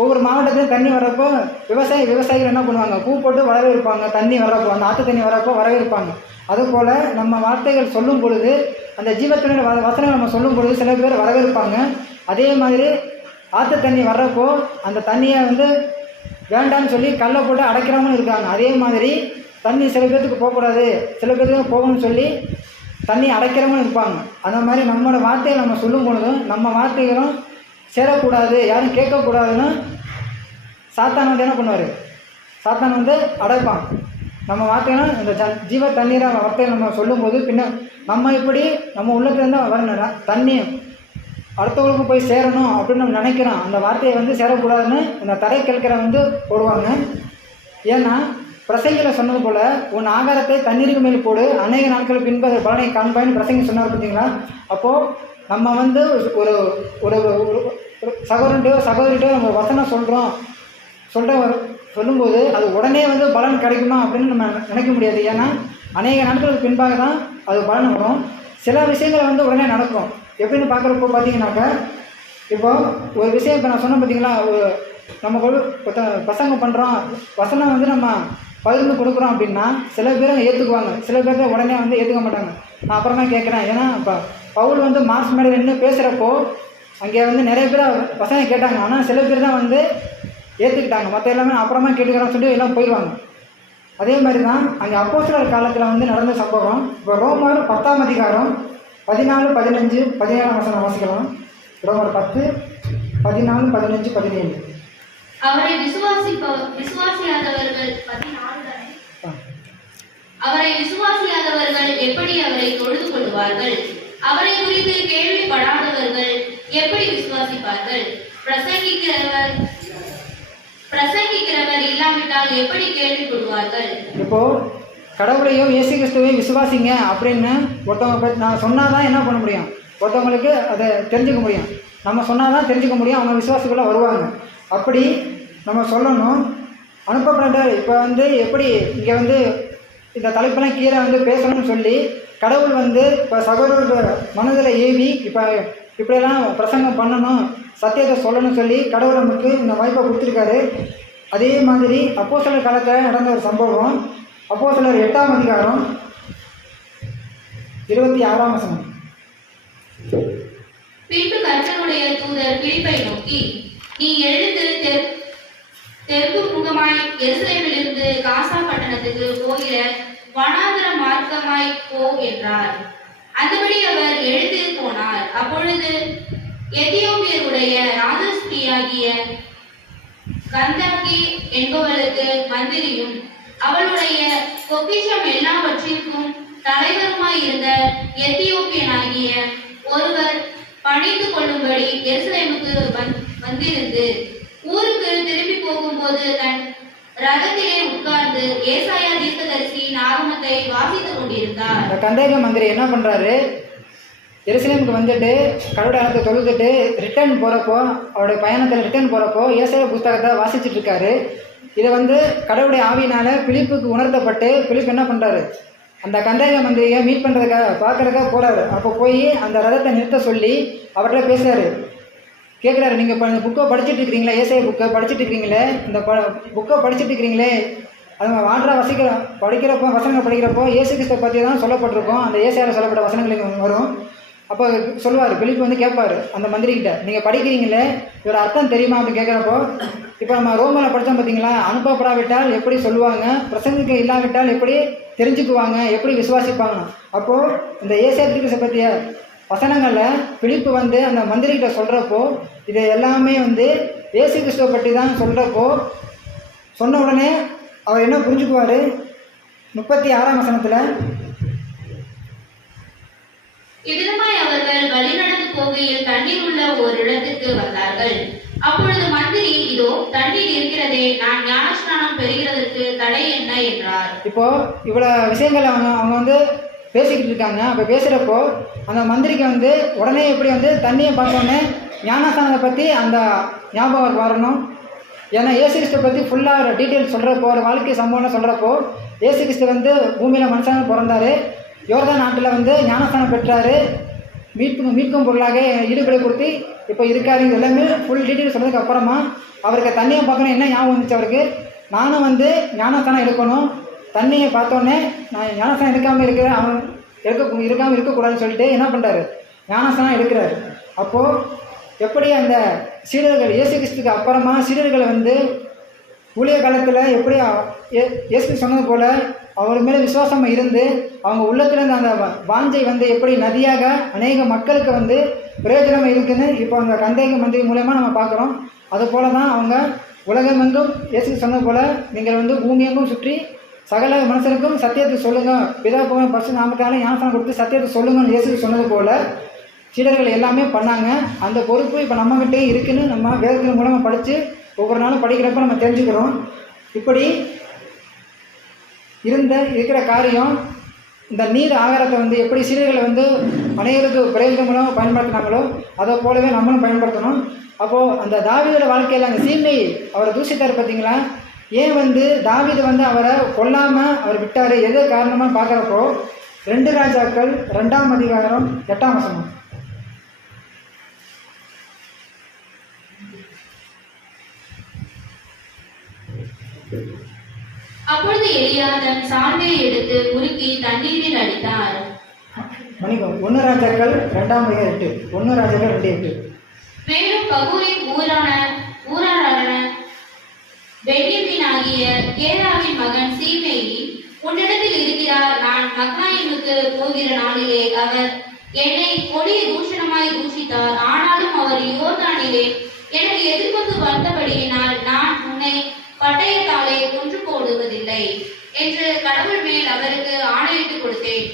ஒவ்வொரு மாவட்டத்துலையும் தண்ணி வர்றப்போ விவசாயிகள் என்ன பண்ணுவாங்க, பூ போட்டு வரவேற்பாங்க. தண்ணி வர்றப்போ அந்த ஆற்று தண்ணி வர்றப்போ வரவேற்பாங்க. அதுபோல் நம்ம வார்த்தைகள் சொல்லும் பொழுது அந்த ஜீவத்தினுடைய வசனங்கள் நம்ம சொல்லும் பொழுது சில பேர் வரவேற்பாங்க. அதே மாதிரி ஆற்று தண்ணி வர்றப்போ அந்த தண்ணியை வந்து வேண்டாம்னு சொல்லி கல்லை போட்டு அடைக்கிறவங்களும் இருக்காங்க. அதே மாதிரி தண்ணி சில பேர்த்துக்கு போகக்கூடாது, சில பேர்த்துக்கு போகணும்னு சொல்லி தண்ணி அடைக்கிறவங்களும் இருப்பாங்க. அந்த மாதிரி நம்மளோட வார்த்தையை நம்ம சொல்லும் பொழுதும் நம்ம வார்த்தைகளும் சேரக்கூடாது, யாரும் கேட்கக்கூடாதுன்னு சாத்தான் வந்து என்ன பண்ணுவார், சாத்தான் வந்து அடைப்பான். நம்ம வார்த்தைகளும் இந்த ஜீவ தண்ணீரை வார்த்தையை நம்ம சொல்லும்போது பின்ன நம்ம இப்படி நம்ம உள்ளத்துலேருந்து வரணும் தண்ணி அடுத்தவங்களுக்கு போய் சேரணும் அப்படின்னு நம்ம நினைக்கிறோம். அந்த வார்த்தையை வந்து சேரக்கூடாதுன்னு இந்த தடை கேட்கிற வந்து போடுவாங்க. ஏன்னா பிரசங்கில சொன்னது போல் உன் ஆகாரத்தை தண்ணீருக்கு மேல் போடு, அநேக நாட்கள் பின்பு அதை பலனை காண்பாயின்னு பிரசங்கி சொன்னார் பார்த்தீங்களா. அப்போது நம்ம வந்து ஒரு ஒரு சகோதரிட்டோ நம்ம வசனம் சொல்லும்போது அது உடனே வந்து பலன் கிடைக்குமா அப்படின்னு நம்ம நினைக்க முடியாது. ஏன்னா அநேக நாட்களுக்கு பின்பாக தான் அது பலன் வரும். சில விஷயங்கள் வந்து உடனே நடக்கும். எப்படின்னு பார்க்குறப்போ பார்த்தீங்கன்னாக்கா இப்போது ஒரு விஷயம் இப்போ நான் சொன்னேன் பார்த்தீங்களா, நம்ம பசங்க பண்ணுறோம் வசனம் வந்து நம்ம பகிர்ந்து கொடுக்குறோம் அப்படின்னா சில பேர் ஏற்றுக்குவாங்க, சில பேர் உடனே வந்து ஏற்றுக்க மாட்டாங்க. நான் அப்புறமா கேட்குறேன். ஏன்னா இப்போ பவுல் வந்து மார்க்ஸ் மேலே நின்று பேசுகிறப்போ அங்கே வந்து நிறைய பேர் பசங்க கேட்டாங்க. ஆனால் சில பேர் தான் வந்து ஏற்றுக்கிட்டாங்க, மற்ற எல்லாமே அப்புறமா கேட்டுக்கிறோன்னு சொல்லிட்டு எல்லாம் போயிடுவாங்க. அதே மாதிரி தான் அங்கே அப்போஸ்தலர் காலத்தில் வந்து நடந்த சம்பவம். இப்போ ரோமர் 10ஆம் அதிகாரம் 14, 15, 17 வசனம் வாசிக்கலாம். ரோமர் 10, 14, 15, 17. அவரை விசுவாசியாதவர்கள் 14 தானே? அவரை விசுவாசியாதவர்கள் எப்படி அவரை தொழுது கொள்வார்கள்? அவரை குறித்து கேள்விப்படாதவர்கள் எப்படி விசுவாசிப்பார்கள்? பிரசங்கிக்கிறவர் இல்லாவிட்டால் எப்படி கேள்விப்படுவார்கள்? இப்போ கடவுளையும் இயேசு கிறிஸ்துவையும் விசுவாசிங்க அப்படின்னு ஒருத்தவங்க நான் சொன்னாதான் என்ன பண்ண முடியும், ஒருத்தவங்களுக்கு அதை தெரிஞ்சுக்க முடியும். நம்ம சொன்னாதான் தெரிஞ்சுக்க முடியும், அவங்க விசுவாசிக்குள்ள வருவாங்க. அப்படி நம்ம சொல்லணும். அனுப்பப்பட்ட இப்போ வந்து எப்படி இங்கே வந்து இந்த தலைப்பெல்லாம் கீழே வந்து பேசணும்னு சொல்லி கடவுள் வந்து இப்போ சகோதரர்கள் மனதில் ஏவி இப்போ இப்படியெல்லாம் பிரசங்கம் பண்ணணும், சத்தியத்தை சொல்லணும்னு சொல்லி கடவுள் நமக்கு இந்த வாய்ப்பை கொடுத்துருக்காரு. அதே மாதிரி அப்போஸ்தலர் காலத்தில் நடந்த ஒரு சம்பவம். அப்போஸ்தலர் 8ஆம் அதிகாரம் 26ஆம் வசனம். பின்பு கர்த்தருடைய தூதர் பிலிப்பை நோக்கி, நீ எழுந்து தெற்கு முகமாய் எருசலேமிலிருந்து காசா பட்டணத்துக்கு போகிற வனாந்தர மார்க்கமாய் போ என்றார். அந்தபடி அவர் எழுந்து போனார். அப்பொழுது எத்தியோப்பியருடைய ராஜஸ்திரியாகிய கந்தாக்கி என்பவளுக்கு மந்திரியும் அவளுடைய பொக்கிஷம் எல்லாவற்றிற்கும் தலைவருமாய் இருந்த எத்தியோப்பியனாகிய ஒருவர் பணிந்து கொள்ளும்படி எருசலேமுக்கு வந்திருந்து ஊருக்கு திரும்பி போகும்போது தன் ரதத்திலே உட்கார்ந்து ஏசாயா தீர்க்கதரிசியின் ஆகமத்தை வாசித்துக் கொண்டிருந்தார். கந்தேக மந்திரி என்ன பண்றாரு, எருசலேமுக்கு வந்துட்டு கடவுளை அழைத்து தொழுதுட்டு ரிட்டர்ன் போகிறப்போ, அவருடைய பயணத்தில் ரிட்டர்ன் போகிறப்போ ஏசாயா புஸ்தகத்தை வாசிச்சுட்டு இருக்காரு. இதை வந்து கடவுளுடைய ஆவியினால பிலிப்புக்கு உணர்த்தப்பட்டு பிலிப் என்ன பண்ணுறாரு, அந்த கந்தேக மந்திரியை மீட் பண்ணுறதுக்காக பார்க்குறதுக்காக போகிறாரு. அப்போ போய் அந்த ரதத்தை நிறுத்த சொல்லி அவர்கிட்ட பேசுகிறாரு. கேட்குறாரு, நீங்கள் இப்போ இந்த புக்கை படிச்சுட்டு இருக்கிறீங்களே, ஏசாயா புக்கை படிச்சுட்டு இருக்கிறீங்களே, இந்த புக்கை படிச்சுட்டு இருக்கிறீங்களே, அது வாட்டரா படிக்கிறப்போ வசனங்கள் படிக்கிறப்போ இயேசு கிறிஸ்துவை பற்றி தான் சொல்லப்பட்டிருக்கோம். அந்த ஏசாயாவில் சொல்லப்பட்ட வசனங்களுக்கு வரும். அப்போ சொல்லுவார், பிலிப்பு வந்து கேட்பார் அந்த மந்திரிக்கிட்ட, நீங்கள் படிக்கிறீங்களே இதோட அர்த்தம் தெரியுமா அப்படின்னு கேட்குறப்போ, இப்போ நம்ம ரோமரில் படித்தோம் பார்த்தீங்களா, அனுப்பப்படாவிட்டால் எப்படி சொல்லுவாங்க, பிரசங்கிக்க இல்லாவிட்டால் எப்படி தெரிஞ்சுக்குவாங்க, எப்படி விசுவாசிப்பாங்க. அப்போது இந்த ஏசாயா கிறிஸ்துவை பற்றிய வசனங்களில் பிலிப்பு வந்து அந்த மந்திரிகிட்ட சொல்கிறப்போ இதை எல்லாமே வந்து இயேசு கிறிஸ்துவை பற்றி தான் சொல்கிறப்போ சொன்ன உடனே அவர் என்ன புரிஞ்சுக்குவார். 36ஆம் வசனத்தில், இவ்விதமாய் அவர்கள் வழிநடந்து போகையில் தண்ணீர் உள்ள ஒரு இடத்துக்கு வந்தார்கள். அப்பொழுது மந்திரி, இதோ தண்ணீர் இருக்கிறதே, நான் ஞானஸ்நானம் பெறுகிறதற்கு தடை என்ன என்றார். இப்போ இவ்வளோ விஷயங்கள் அவங்க வந்து பேசிக்கிட்டு இருக்காங்க. அப்போ பேசுகிறப்போ அந்த மந்திரிக்கு வந்து உடனே எப்படி வந்து தண்ணியை பார்த்தோன்னே ஞானஸ்தானத்தை பற்றி அந்த ஞாபகம் வரணும். ஏன்னா இயேசு கிறிஸ்துவை பற்றி ஃபுல்லாக ஒரு டீட்டெயில் சொல்கிறப்போ, ஒரு வாழ்க்கை சம்பவம்னு சொல்கிறப்போ, இயேசு கிறிஸ்து வந்து பூமியில் மனுஷனாக பிறந்தார், யோர்தான் நாட்டில் வந்து ஞானஸ்தானம் பெற்றார், மீட்கும் பொருளாக ஈடுபடை கொடுத்து இப்போ இருக்காரு. இது எல்லாமே ஃபுல் டீட்டெயில் சொன்னதுக்கு அப்புறமா அவருக்கு தண்ணியை பார்க்கணும் என்ன ஞாபகம் வந்துச்சு அவருக்கு, நானும் வந்து ஞானஸ்தானம் எடுக்கணும், தண்ணியை பார்த்தோன்னே நான் ஞானஸ்தானம் எடுக்காமல் இருக்கிறேன், அவன் இருக்காமல் இருக்கக்கூடாதுன்னு சொல்லிட்டு என்ன பண்ணுறாரு, ஞானஸ்தானம் எடுக்கிறாரு. அப்போது எப்படி அந்த சீடர்கள் இயேசு கிறிஸ்துக்கு அப்புறமா சீடர்களை வந்து ஊழிய காலத்தில் எப்படி இயேசு சொன்னது போல் அவர் மேலே விசுவாசமாக இருந்து அவங்க உள்ளத்தில் இருந்த அந்த வாஞ்சை வந்து எப்படி நதியாக அநேக மக்களுக்கு வந்து பிரயோஜனம் இருக்குன்னு இப்போ அந்த கந்தேக மந்திரி மூலயமா நம்ம பார்க்குறோம். அது போல தான் அவங்க உலகமெங்கும் இயேசு சொன்னது போல் நீங்கள் வந்து பூமியெங்கும் சுற்றி சகல மனுஷனுக்கும் சத்தியத்தை சொல்லுங்கள், பிதா போகும் பரிசு நாமத்தால ஞானஸ்தானம் கொடுத்து சத்தியத்தை சொல்லுங்கன்னு இயேசு சொன்னது போல் சீடர்கள் எல்லாமே பண்ணாங்க. அந்த பொறுப்பு இப்போ நம்மகிட்டே இருக்குன்னு நம்ம வேதத்தின் மூலமாக படித்து ஒவ்வொரு நாளும் படிக்கிறப்ப நம்ம தெரிஞ்சுக்கிறோம். இப்படி இருக்கிற காரியம் இந்த நீர் ஆகாரத்தை வந்து எப்படி சீடர்களை வந்து அனைவருக்கு பிரயோஜனம் மூலமாக பயன்படுத்தினாங்களோ அதை போலவே நம்மளும் பயன்படுத்தணும். அப்போது அந்த தாவீதோட வாழ்க்கையில் அந்த சீமை அவரை தூஷித்தார் பார்த்தீங்களா, ஏன் வந்து தாவீது வந்து அவரை கொல்லாமல் அவர் விட்டார், எது காரணமாக பார்க்குறப்போ 2 ராஜாக்கள் 2ஆம் அதிகாரம் 8ஆம் வசனம். அப்பொழுது எலியா தன் சால்வையை எடுத்து முறுக்கி தண்ணீரில் அடித்தார். மணிக்கம் 1 ராஜாக்கள் 2:8. 1 ராஜாக்கள் 2:8. மேலும் பகூரின் ஊராரான பென்யமீனாகிய கேராவின் மகன் சீமேயி உன்னிடத்தில் இருக்கிறார். நான் மக்னாயிமுக்கு போகிற நாளிலே அவர் என்னை கொடிய தூஷணமாய் தூஷித்தார். ஆனாலும் அவர் யோர்தானிலே எனக்கு எதிர்கொண்டு வந்தபடியினால் நான் உன்னை பட்டயத்தாலே கொன்று போடுவதில்லை என்று கடவுள் மேல் அவருக்கு ஆணையிட்டு கொடுத்தேன்.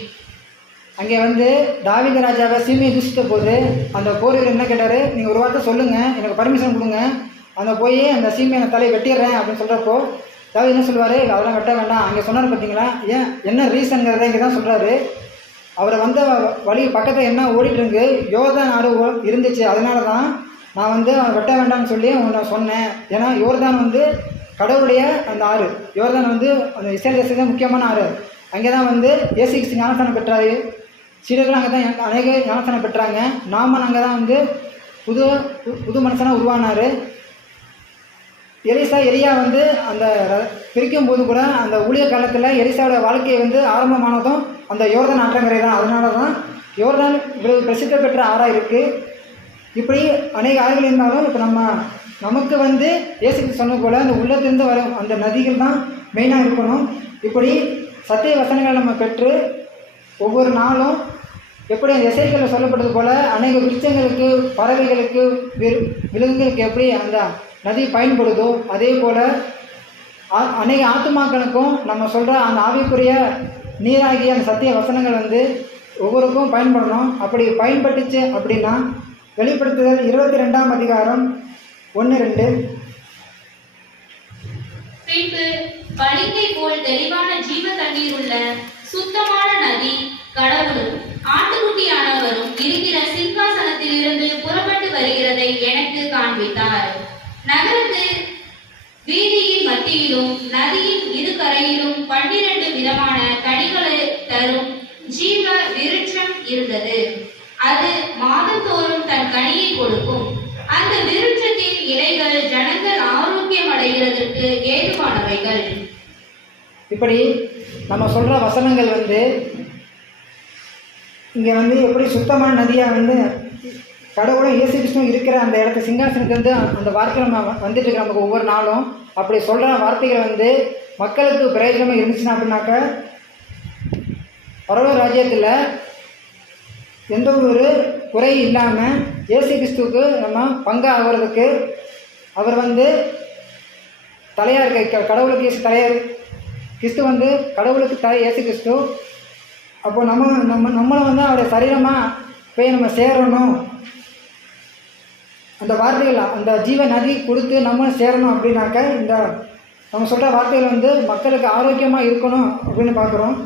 அங்கே வந்து தாவீது ராஜாவை சீமையை தூஷித்த போது அந்த போரில் என்ன கேட்டார், நீங்கள் ஒரு வார்த்தை சொல்லுங்கள், எனக்கு பர்மிஷன் கொடுங்க, அந்த போய் அந்த சீமையை தலையை வெட்டிடுறேன் அப்படின்னு சொல்கிறப்போ தாவீது என்ன சொல்லுவார், அதெல்லாம் வெட்ட வேண்டாம். அங்கே சொன்னார் பார்த்தீங்களா, ஏன் என்ன ரீசன்கிறத இங்கே தான் சொல்கிறாரு. அவரை வந்த வழி பக்கத்தில் என்ன ஓடிட்டுருக்கு, யோர்தான் ஆறு இருந்துச்சு, அதனால தான் நான் வந்து அவன் வெட்ட வேண்டாம்னு சொல்லி உன்னை சொன்னேன். ஏன்னா யோர்தான் வந்து கடவுளுடைய அந்த ஆறு, யோர்தான் வந்து அந்த இஸ்ரேல் தேசத்தில் முக்கியமான ஆறு. அங்கே தான் வந்து இயேசு கிறிஸ்து ஞானஸ்தானம் பெற்றாரு. சீடர்கள் அங்கே தான் அநேக ஞானஸ்தானம் பெற்றாங்க. நாமன் அங்கே தான் வந்து புது மனுஷனாக உருவானார். எலியா வந்து அந்த பிரிக்கும் போது கூட அந்த ஊழிய காலத்தில் எலிசாவோட வாழ்க்கையை வந்து ஆரம்பமானதும் அந்த யோர்தான் ஆற்றங்கரை தான். அதனால தான் யோர்தான் இவ்வளவு பிரசித்தி பெற்ற ஆறாக இருக்குது. இப்படி அநேக ஆறுகள் இருந்தாலும் இப்போ நமக்கு வந்து இயேசு சொன்ன போல் அந்த உள்ளத்திலிருந்து வரும் அந்த நதிகள் தான் மெயினாக இருக்கணும். இப்படி சத்திய வசனங்களை நம்ம பெற்று ஒவ்வொரு நாளும் எப்படி அந்த எசைகளில் சொல்லப்பட்டது போல் அநேக விருட்சங்களுக்கு, பறவைகளுக்கு, விலங்குகளுக்கு எப்படி அந்த நதி பயன்படுதோ அதே போல் அநேக ஆத்துமாக்களுக்கும் நம்ம சொல்கிற அந்த ஆவிக்குரிய நீராகிய அந்த சத்திய வசனங்கள் வந்து ஒவ்வொருக்கும் பயன்படணும். அப்படி பயன்பட்டுச்சு அப்படின்னா வெளிப்படுத்துதல் 22ஆம் அதிகாரம் 1-2. பின்பு பளிங்கை போல் தெளிவான ஜீவ தண்ணீர் உள்ள சுத்தமான நதி கடவுளும் ஆட்டுக்குட்டியானவரும் இருக்கிற சிங்காசனத்தில் இருந்து புறப்பட்டு வருகிறதை எனக்கு காண்பித்தார். நகரத்து வீதியின் மத்தியிலும் நதியின் இரு கரையிலும் 12 விதமான கனிகளை தரும் ஜீவ விருட்சம் இருந்தது. அது மாதந்தோறும் தன் கனியை கொடுக்கும். அந்த விருட்சத்தின் இலைகள் ஜனங்கள் ஆரோக்கியம் அடைகிறதற்கு ஏதுவானவைகள். இப்படி நம்ம சொல்ற வசனங்கள் வந்து இங்கே வந்து எப்படி சுத்தமான நதியாக வந்து கடவுளும் இயேசு கிறிஸ்துவும் இருக்கிற அந்த இடத்த சிங்காசனத்துலேருந்து அந்த வார்த்தை நம்ம வந்துட்டு இருக்கிற நமக்கு ஒவ்வொரு நாளும் அப்படி சொல்கிற வார்த்தைகள் வந்து மக்களுக்கு பிரயோஜனமாக இருந்துச்சுன்னா அப்படின்னாக்க பரலோக ராஜ்யத்தில் எந்த ஒரு குறை இல்லாமல் இயேசு கிறிஸ்துவுக்கு நம்ம பங்காக ஆகிறதுக்கு அவர் வந்து தலையாக இருக்க கடவுளுக்கு இயேசு தலையார், கிறிஸ்து வந்து கடவுளுக்கு தலை இயேசு கிறிஸ்து. அப்போ நம்மளும் வந்து அவருடைய சரீரமாக போய் நம்ம சேரணும், அந்த வார்த்தைகள் அந்த ஜீவ நதி கொடுத்து நம்மளும் சேரணும் அப்படின்னாக்க இந்த நம்ம சொல்கிற வார்த்தைகள் வந்து மக்களுக்கு ஆரோக்கியமாக இருக்கணும் அப்படின்னு பார்க்குறோம்.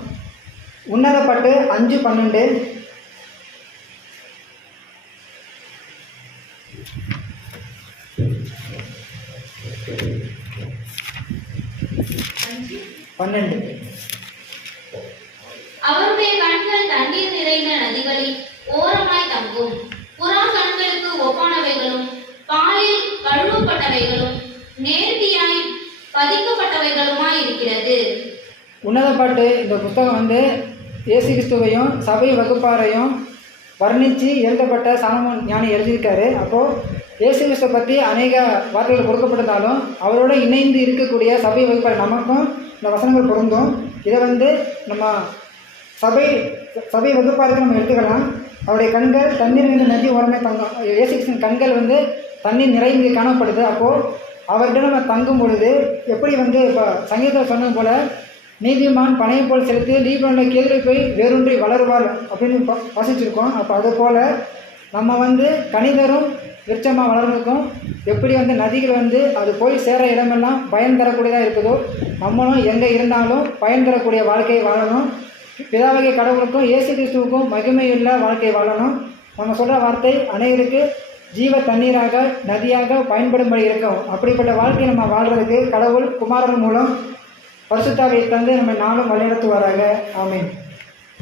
உன்னதப்பட்டு 5:12. அவருடைய கண்கள் தண்ணீர் நிறைந்த நதிகளில் ஓரமாய் தங்கும். புறா கண்களுக்கு ஒப்பானவைகளும் பாலில் கழுவப்பட்டவைகளும் நேர்த்தியாய் பதிக்கப்பட்டவைகளுமாய் இருக்கிறது. உன்னதப்பாட்டு இந்த புத்தகம் வந்து இயேசு கிறிஸ்துவையும் சபை வகுப்பாரையும் வர்ணித்து எழுதப்பட்ட சாலமோன் ஞானி எழுதியிருக்காரு. அப்போது இயேசு கிறிஸ்துவை பற்றி அநேக வார்த்தைகள் கொடுக்கப்பட்டிருந்தாலும் அவரோட இணைந்து இருக்கக்கூடிய சபை வகுப்பார் நமக்கும் இந்த வசனங்கள் பொருந்தும். இதை வந்து நம்ம சபை வகுப்பாருக்கு நம்ம எடுத்துக்கலாம். அவருடைய கண்கள் தண்ணீர் நிறைந்த நதி ஓரமே தங்கும். இயேசு கிறிஸ்துவின் கண்கள் வந்து தண்ணீர் நிறைந்து காணப்படுது. அப்போது அவர்கிட்ட நம்ம தங்கும் பொழுது எப்படி வந்து இப்போ சங்கீதத்தில் சொன்னது போல் நீதிமான் பனையை போல் செலுத்தி லீபனில் கேள்வி போய் வேறொன்றி வளருவார் அப்படின்னு வாசிச்சிருக்கோம். அப்போ அது போல் நம்ம வந்து கனிதரும் விருட்சமாக வளர்ந்துருக்கோம். எப்படி வந்து நதிகள் வந்து அது போய் சேர இடமெல்லாம் பயன் தரக்கூடியதாக இருக்குதோ நம்மளும் எங்கே இருந்தாலும் பயன் தரக்கூடிய வாழ்க்கையை வாழணும். பிதாவகை கடவுளுக்கும் இயேசு கிறிஸ்துவுக்கும் மகிமையுள்ள வாழ்க்கை வாழணும். நம்ம சொல்கிற வார்த்தை அனைவருக்கு ஜீவ தண்ணீராக நதியாக பயன்படும்படி இருக்கும். அப்படிப்பட்ட வாழ்க்கையை நம்ம வாழ்கிறதுக்கு கடவுள் குமாரன் மூலம் பரிசுத்த ஆவியை தந்து நம்ம நாளும் வழிநடத்துவாராக. ஆமென்.